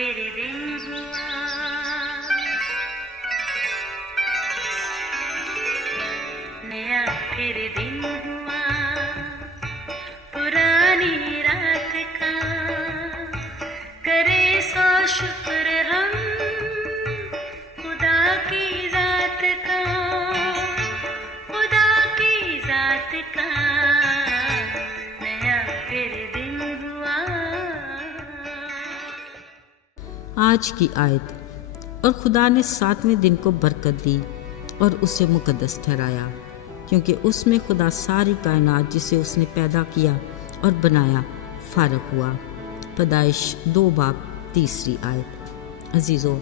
फिर दिन हुआ, नया फिर दिन हुआ, पुरानी रात का करे सो शुक्र हम खुदा की जात का, खुदा की जात का, नया फिर दिन हुआ। आज की आयत। और खुदा ने 7वें दिन को बरकत दी और उसे मुकद्दस ठहराया, क्योंकि उसमें खुदा सारी कायनात जिसे उसने पैदा किया और बनाया फारग हुआ। पैदाइश 2:3 आयत। अजीज़ों,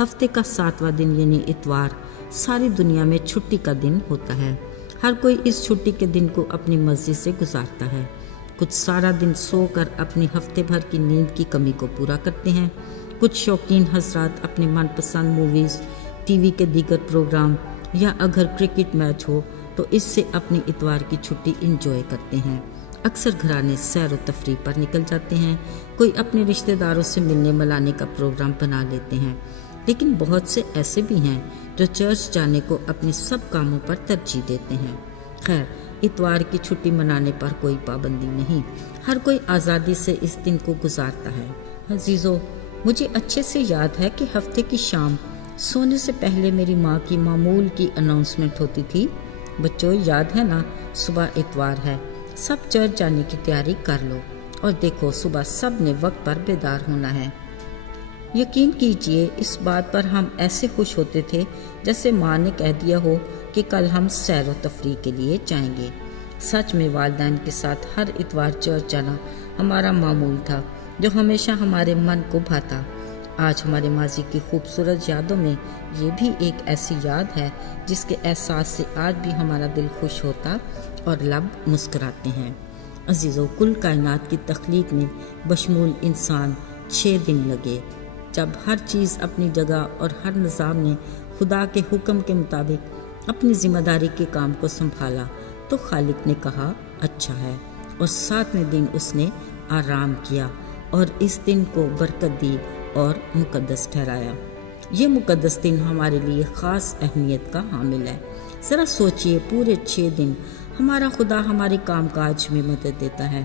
हफ्ते का 7वां दिन यानी इतवार सारी दुनिया में छुट्टी का दिन होता है। हर कोई इस छुट्टी के दिन को अपनी मर्जी से गुजारता है। कुछ सारा दिन सोकर अपनी हफ्ते भर की नींद की कमी को पूरा करते हैं। कुछ शौकीन हजरात अपने मनपसंद मूवीज़, टीवी के दीगर प्रोग्राम या अगर क्रिकेट मैच हो तो इससे अपनी इतवार की छुट्टी इंजॉय करते हैं। अक्सर घराने सैर व तफरीह पर निकल जाते हैं। कोई अपने रिश्तेदारों से मिलने मिलाने का प्रोग्राम बना लेते हैं। लेकिन बहुत से ऐसे भी हैं जो चर्च जाने को अपने सब कामों पर तरजीह देते हैं। खैर, इतवार की छुट्टी मनाने पर कोई पाबंदी नहीं, हर कोई आज़ादी से इस दिन को गुजारता है। अजीज़ों, मुझे अच्छे से याद है कि हफ्ते की शाम सोने से पहले मेरी माँ की मामूल की अनाउंसमेंट होती थी, बच्चों याद है ना, सुबह इतवार है, सब चर्च जाने की तैयारी कर लो। और देखो, सुबह सब ने वक्त पर बेदार होना है। यकीन कीजिए, इस बात पर हम ऐसे खुश होते थे जैसे माँ ने कह दिया हो कि कल हम सैर व तफरीह के लिए जाएंगे। सच में वालिदैन के साथ हर इतवार चर्च जाना हमारा मामूल था, जो हमेशा हमारे मन को भाता। आज हमारे माजी की खूबसूरत यादों में ये भी एक ऐसी याद है जिसके एहसास से आज भी हमारा दिल खुश होता और लब मुस्कुराते हैं। अजीज़ों, कुल कायनात की तख्लीक में बशमूल इंसान 6 दिन लगे। जब हर चीज़ अपनी जगह और हर निज़ाम ने खुदा के हुक्म के मुताबिक अपनी ज़िम्मेदारी के काम को संभाला तो खालिक ने कहा अच्छा है, और 7वें दिन उसने आराम किया और इस दिन को बरकत दी और मुकद्दस ठहराया। ये मुकद्दस दिन हमारे लिए ख़ास अहमियत का हामिल है। ज़रा सोचिए, पूरे 6 दिन हमारा खुदा हमारे कामकाज में मदद देता है,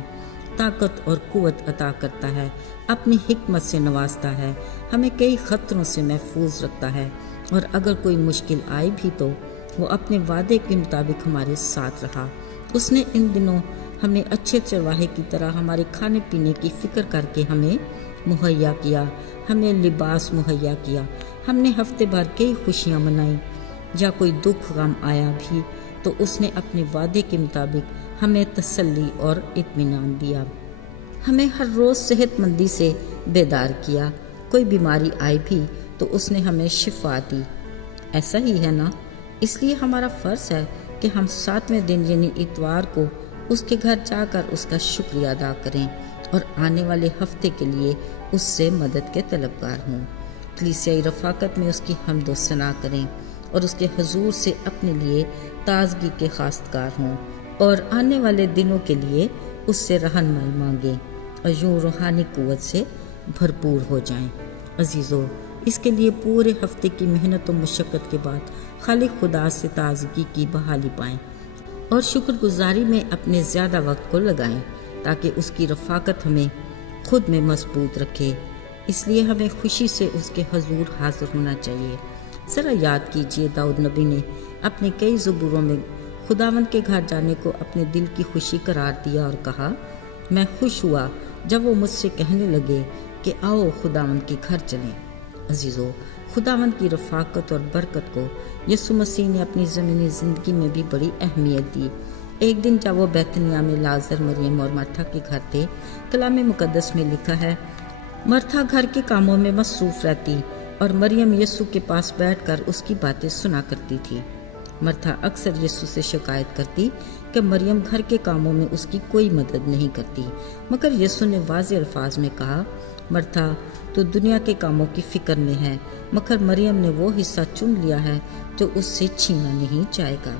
ताकत और कुव्वत अता करता है, अपनी हिकमत से नवाजता है, हमें कई ख़तरों से महफूज रखता है, और अगर कोई मुश्किल आए भी तो वो अपने वादे के मुताबिक हमारे साथ रहा। उसने इन दिनों हमें अच्छे चरवाहे की तरह हमारे खाने पीने की फ़िक्र करके हमें मुहैया किया, हमें लिबास मुहैया किया। हमने हफ्ते भर कई खुशियाँ मनाई, या कोई दुख गम आया भी तो उसने अपने वादे के मुताबिक हमें तसल्ली और इत्मीनान दिया। हमें हर रोज़ सेहतमंदी से बेदार किया। कोई बीमारी आई भी तो उसने हमें शिफा दी। ऐसा ही है ना? इसलिए हमारा फ़र्ज़ है कि हम 7वें दिन यानी इतवार को उसके घर जाकर उसका शुक्रिया अदा करें और आने वाले हफ्ते के लिए उससे मदद के तलबगार हों। कलीसियाई रफ़ाकत में उसकी हम्द व सना करें और उसके हुजूर से अपने लिए ताज़गी के खास्तकार हों और आने वाले दिनों के लिए उससे रहनुमाई मांगें और यूँ रूहानी क़ुव्वत से भरपूर हो जाएं। अजीज़ों, इसके लिए पूरे हफ्ते की मेहनत और मुशक्क़त के बाद खालिक खुदा से ताज़गी की बहाली पाएं और शुक्रगुजारी में अपने ज़्यादा वक्त को लगाएं, ताकि उसकी रफ़ाकत हमें खुद में मजबूत रखे। इसलिए हमें खुशी से उसके हुजूर हाज़िर होना चाहिए। ज़रा याद कीजिए, दाऊद नबी ने अपने कई ज़बूरों में खुदावंद के घर जाने को अपने दिल की खुशी करार दिया और कहा, मैं खुश हुआ जब वो मुझसे कहने लगे कि आओ खुदावंद के घर चलें। अजीज़ों, खुदावंद की रफ़ाकत और बरकत को यीशु मसीह ने अपनी ज़मीनी ज़िंदगी में भी बड़ी अहमियत दी। एक दिन जब वो बैतनिया में लाज़र, मरियम और मरथा के घर थे, कलाम मुक़द्दस में लिखा है, मरथा घर के कामों में मसरूफ़ रहती और मरियम यीशु के पास बैठकर उसकी बातें सुना करती थी। मरथा अक्सर यीशु से शिकायत करती कि मरियम घर के कामों में उसकी कोई मदद नहीं करती, मगर यीशु ने वाज़े अल्फाज में कहा, मरथा तो दुनिया के कामों की फ़िक्र में है, मगर मरियम ने वो हिस्सा चुन लिया है जो उससे छीना नहीं जाएगा।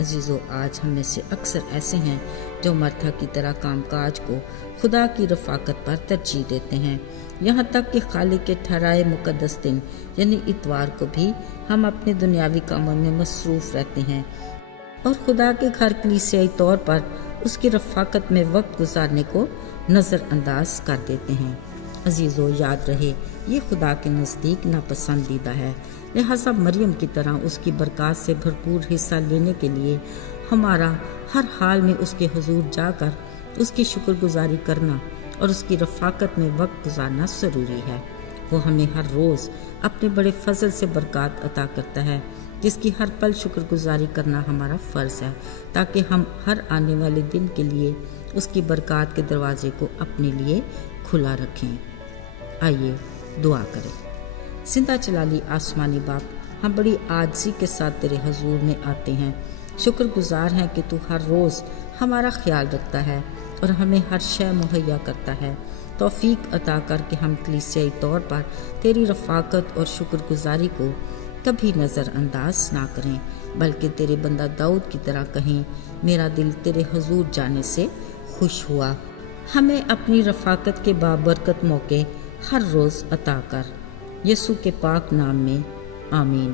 अजीज़ों, आज हम में से अक्सर ऐसे हैं جو مرتھا کی طرح کام کاج کو خدا کی رفاقت پر ترجیح دیتے ہیں، یہاں تک کہ خالق کے ٹھہرائے مقدس دن یعنی اتوار کو بھی ہم اپنے دنیاوی کاموں میں مصروف رہتے ہیں اور خدا کے گھر کلیسیائی طور پر اس کی رفاقت میں وقت گزارنے کو نظر انداز کر دیتے ہیں۔ عزیزو، یاد رہے یہ خدا کے نزدیک ناپسندیدہ ہے، لہٰذا مریم کی طرح اس کی برکات سے بھرپور حصہ لینے کے لیے ہمارا ہر حال میں اس کے حضور جا کر اس کی شکر گزاری کرنا اور اس کی رفاقت میں وقت گزارنا ضروری ہے۔ وہ ہمیں ہر روز اپنے بڑے فضل سے برکات عطا کرتا ہے، جس کی ہر پل شکر گزاری کرنا ہمارا فرض ہے، تاکہ ہم ہر آنے والے دن کے لیے اس کی برکات کے دروازے کو اپنے لیے کھلا رکھیں۔ آئیے دعا کریں۔ زندہ جلالی آسمانی باپ، ہم بڑی عاجزی کے ساتھ تیرے حضور میں آتے ہیں، شکر گزار ہیں کہ تو ہر روز ہمارا خیال رکھتا ہے اور ہمیں ہر شے مہیا کرتا ہے۔ توفیق عطا کر کے ہم کلیسیائی طور پر تیری رفاقت اور شکر گزاری کو کبھی نظر انداز نہ کریں، بلکہ تیرے بندہ داؤد کی طرح کہیں، میرا دل تیرے حضور جانے سے خوش ہوا۔ ہمیں اپنی رفاقت کے بابرکت موقع ہر روز عطا کر، یسوع کے پاک نام میں آمین۔